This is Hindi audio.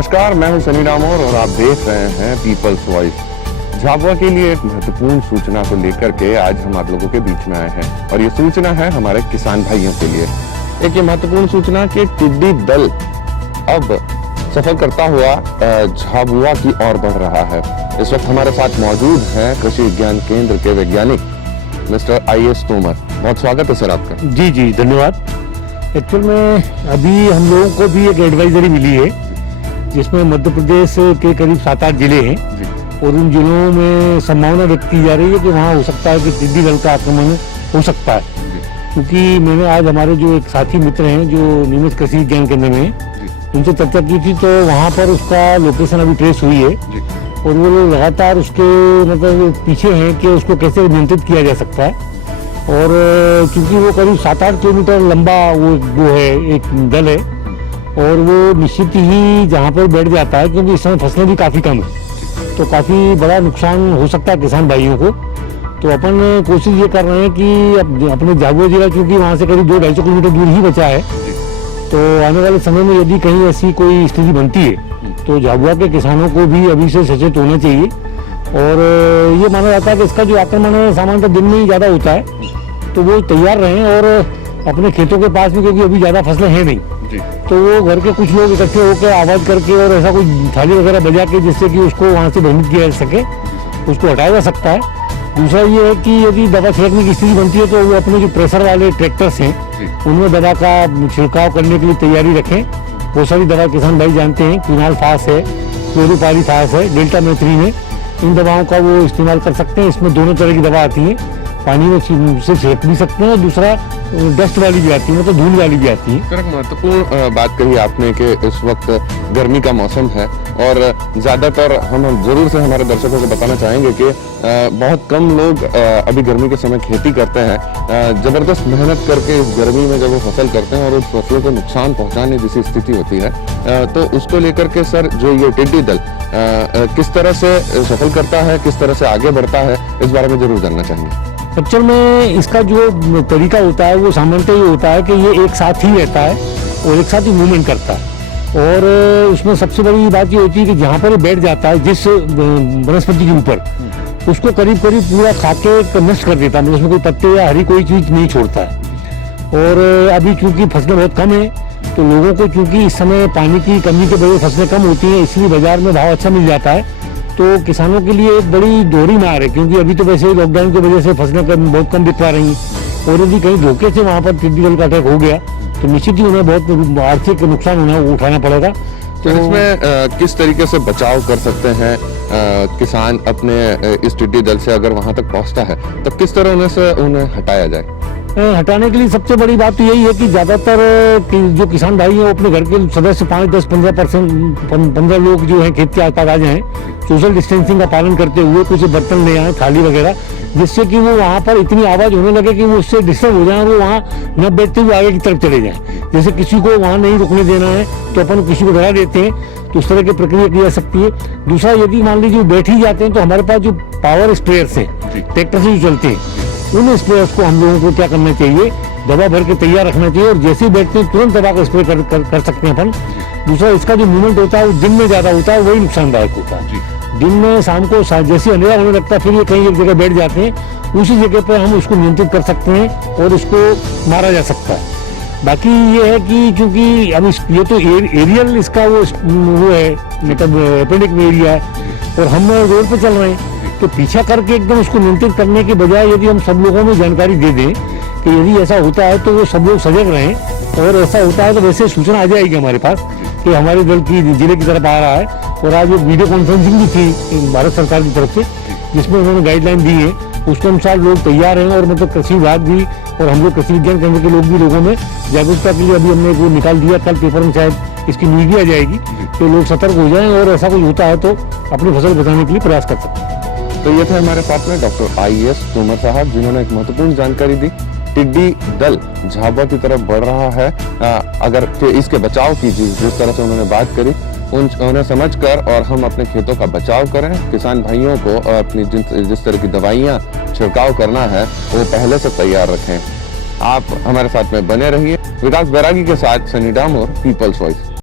नमस्कार, मैं हूं सनी डामोर और आप देख रहे हैं पीपल्स वॉइस। झाबुआ के लिए एक महत्वपूर्ण सूचना को लेकर के आज हम आप लोगों के बीच में आए हैं और ये सूचना है हमारे किसान भाइयों के लिए। एक ये महत्वपूर्ण सूचना कि टिड्डी दल अब सफर करता हुआ झाबुआ की ओर बढ़ रहा है। इस वक्त हमारे साथ मौजूद हैं कृषि विज्ञान केंद्र के वैज्ञानिक मिस्टर IAS तोमर। बहुत स्वागत है सर आपका। जी धन्यवाद। एक्चुअल में अभी हम लोगों को भी एक एडवाइजरी मिली है जिसमें मध्य प्रदेश के करीब 7-8 जिले हैं और उन जिलों में संभावना व्यक्त की जा रही है कि वहाँ हो सकता है कि टिड्डी दल का आक्रमण हो सकता है। क्योंकि मैंने आज हमारे जो एक साथी मित्र हैं जो नियमित कृषि विज्ञान केंद्र में उनसे चर्चा की थी, तो वहाँ पर उसका लोकेशन अभी ट्रेस हुई है और वो लोग लगातार उसके मतलब पीछे हैं कि उसको कैसे नियंत्रित किया जा सकता है। और क्योंकि वो करीब 7-8 किलोमीटर लंबा वो है, एक दल है और वो निश्चित ही जहाँ पर बैठ जाता है, क्योंकि इस समय फसलें भी काफ़ी कम है तो काफ़ी बड़ा नुकसान हो सकता है किसान भाइयों को। तो अपन कोशिश ये कर रहे हैं कि अपने झाबुआ जिला चूँकि वहाँ से करीब 200-250 किलोमीटर दूर ही बचा है, तो आने वाले समय में यदि कहीं ऐसी कोई स्थिति बनती है तो झाबुआ के किसानों को भी अभी से सचेत होना चाहिए। और ये माना जाता है कि इसका जो आक्रमण है सामान्यतः दिन में ही ज़्यादा होता है, तो वो तैयार रहें और अपने खेतों के पास भी, क्योंकि अभी ज़्यादा फसलें हैं नहीं, तो वो घर के कुछ लोग इकट्ठे होकर आवाज़ करके और ऐसा कोई थाली वगैरह बजा के जिससे कि उसको वहाँ से भ्रमित किया जा सके, उसको हटाया जा सकता है। दूसरा ये है कि यदि दवा छिड़कने की स्थिति बनती है तो वो अपने जो प्रेशर वाले ट्रैक्टर्स हैं उनमें दवा का छिड़काव करने के लिए तैयारी रखें। बहुत सारी दवा किसान भाई जानते हैं, क्विनाल फास है, क्लोरोपारीफास है, डेल्टा मेथ्रीन है, इन दवाओं का वो इस्तेमाल कर सकते हैं। इसमें दोनों तरह की दवा आती है, पानी में से छिड़क भी सकते हैं और दूसरा डस्ट वाली भी आती है, मतलब धूल वाली भी आती है। सर, महत्वपूर्ण बात कही आपने कि इस वक्त गर्मी का मौसम है और ज़्यादातर हम जरूर से हमारे दर्शकों को बताना चाहेंगे कि बहुत कम लोग अभी गर्मी के समय खेती करते हैं। ज़बरदस्त मेहनत करके इस गर्मी में जब वो फसल करते हैं और उस फसलों को नुकसान पहुंचाने जैसी स्थिति होती है, तो उसको लेकर के सर जो ये टिड्डी दल किस तरह से सफल करता है, किस तरह से आगे बढ़ता है, इस बारे में जरूर जानना चाहेंगे। एक्चुअल में इसका जो तरीका होता है वो सामान्यतः ये होता है कि ये एक साथ ही रहता है और एक साथ ही मूवमेंट करता है। और उसमें सबसे बड़ी बात ये होती है कि जहाँ पर बैठ जाता है जिस वनस्पति के ऊपर, उसको करीब करीब पूरा खा के नष्ट कर देता है, मतलब उसमें कोई पत्ते या हरी कोई चीज़ नहीं छोड़ता है। और अभी चूँकि फसलें बहुत कम है तो लोगों को चूँकि इस समय पानी की कमी के वजह से फसलें कम होती हैं, इसलिए बाजार में भाव अच्छा मिल जाता है, तो किसानों के लिए एक बड़ी दोहरी मार है। क्योंकि अभी तो वैसे ही लॉकडाउन की वजह से फसलें बहुत कम बिक पा रही हैं और यदि कहीं धोखे से वहाँ पर टिड्डी दल का अटैक हो गया तो निश्चित ही उन्हें बहुत आर्थिक नुकसान उठाना पड़ेगा। तो इसमें किस तरीके से बचाव कर सकते हैं किसान अपने इस टिड्डी दल से, अगर वहाँ तक पहुँचता है तो किस तरह उन्हें हटाया जाए? हटाने के लिए सबसे बड़ी बात तो यही है कि ज़्यादातर जो किसान भाई हैं वो अपने घर के सदस्य 5-10-15% लोग जो हैं खेत के आसपास आ जाएं, सोशल डिस्टेंसिंग का पालन करते हुए कुछ बर्तन ले आए, थाली वगैरह, जिससे कि वो वहाँ पर इतनी आवाज़ होने लगे कि वो उससे डिस्टर्ब हो जाए, वो वहाँ न बैठते हुए आगे की तरफ चले जाएं। जैसे किसी को वहाँ नहीं रुकने देना है तो अपन किसी को डरा देते हैं, तो उस तरह की प्रक्रिया की जा सकती है। दूसरा, यदि मान लीजिए बैठ ही जाते हैं तो हमारे पास जो पावर स्प्रेयर्स हैं, ट्रैक्टर से जो चलते हैं, उन स्प्रेयर्स को हम लोगों को क्या करना चाहिए, दवा भर के तैयार रखना चाहिए और जैसे ही बैठते हैं तुरंत दवा का स्प्रे कर सकते हैं अपन। दूसरा, इसका जो मूवमेंट होता है वो दिन में ज़्यादा होता है, वही नुकसानदायक होता है। दिन में शाम को जैसे अंधेरा होने लगता है फिर ये कहीं एक जगह बैठ जाते हैं, उसी जगह पर हम उसको नियंत्रित कर सकते हैं और उसको मारा जा सकता है। बाकी ये है कि चूँकि अब ये तो एरियल इसका वो है, मतलब एपेंडिक एरिया है और हम रोड पर चल रहे हैं, तो पीछा करके एकदम उसको नियंत्रित करने के बजाय यदि हम सब लोगों में जानकारी दे दें कि यदि ऐसा होता है तो वो सब लोग सजग रहें, और ऐसा होता है तो वैसे सूचना आ जाएगी हमारे पास कि हमारे दल की जिले की तरफ आ रहा है। और आज एक वीडियो कॉन्फ्रेंसिंग भी थी भारत सरकार की तरफ से जिसमें उन्होंने गाइडलाइन दी है, उसके अनुसार लोग तैयार हैं। और मतलब कृषि विभाग भी और हम लोग कृषि विज्ञान केंद्र के लोग भी लोगों में जागरूकता के लिए अभी हमने वो निकाल दिया, कल पेपर में शायद इसकी न्यूज भी आ जाएगी, तो लोग सतर्क हो जाएं और ऐसा कुछ होता है तो अपनी फसल बचाने के लिए प्रयास कर सकते हैं। तो ये थे हमारे साथ में डॉक्टर IAS तोमर साहब, जिन्होंने एक महत्वपूर्ण जानकारी दी। टिड्डी दल झाबुआ की तरफ बढ़ रहा है, अगर इसके बचाव की जिस तरह से उन्होंने बात करी, उन्हें समझकर और हम अपने खेतों का बचाव करें। किसान भाइयों को अपनी जिस तरह की दवाइयाँ छिड़काव करना है वो पहले से तैयार रखें। आप हमारे साथ में बने रहिए। विकास बैरागी के साथ सनी डामोर, पीपल्स वॉइस।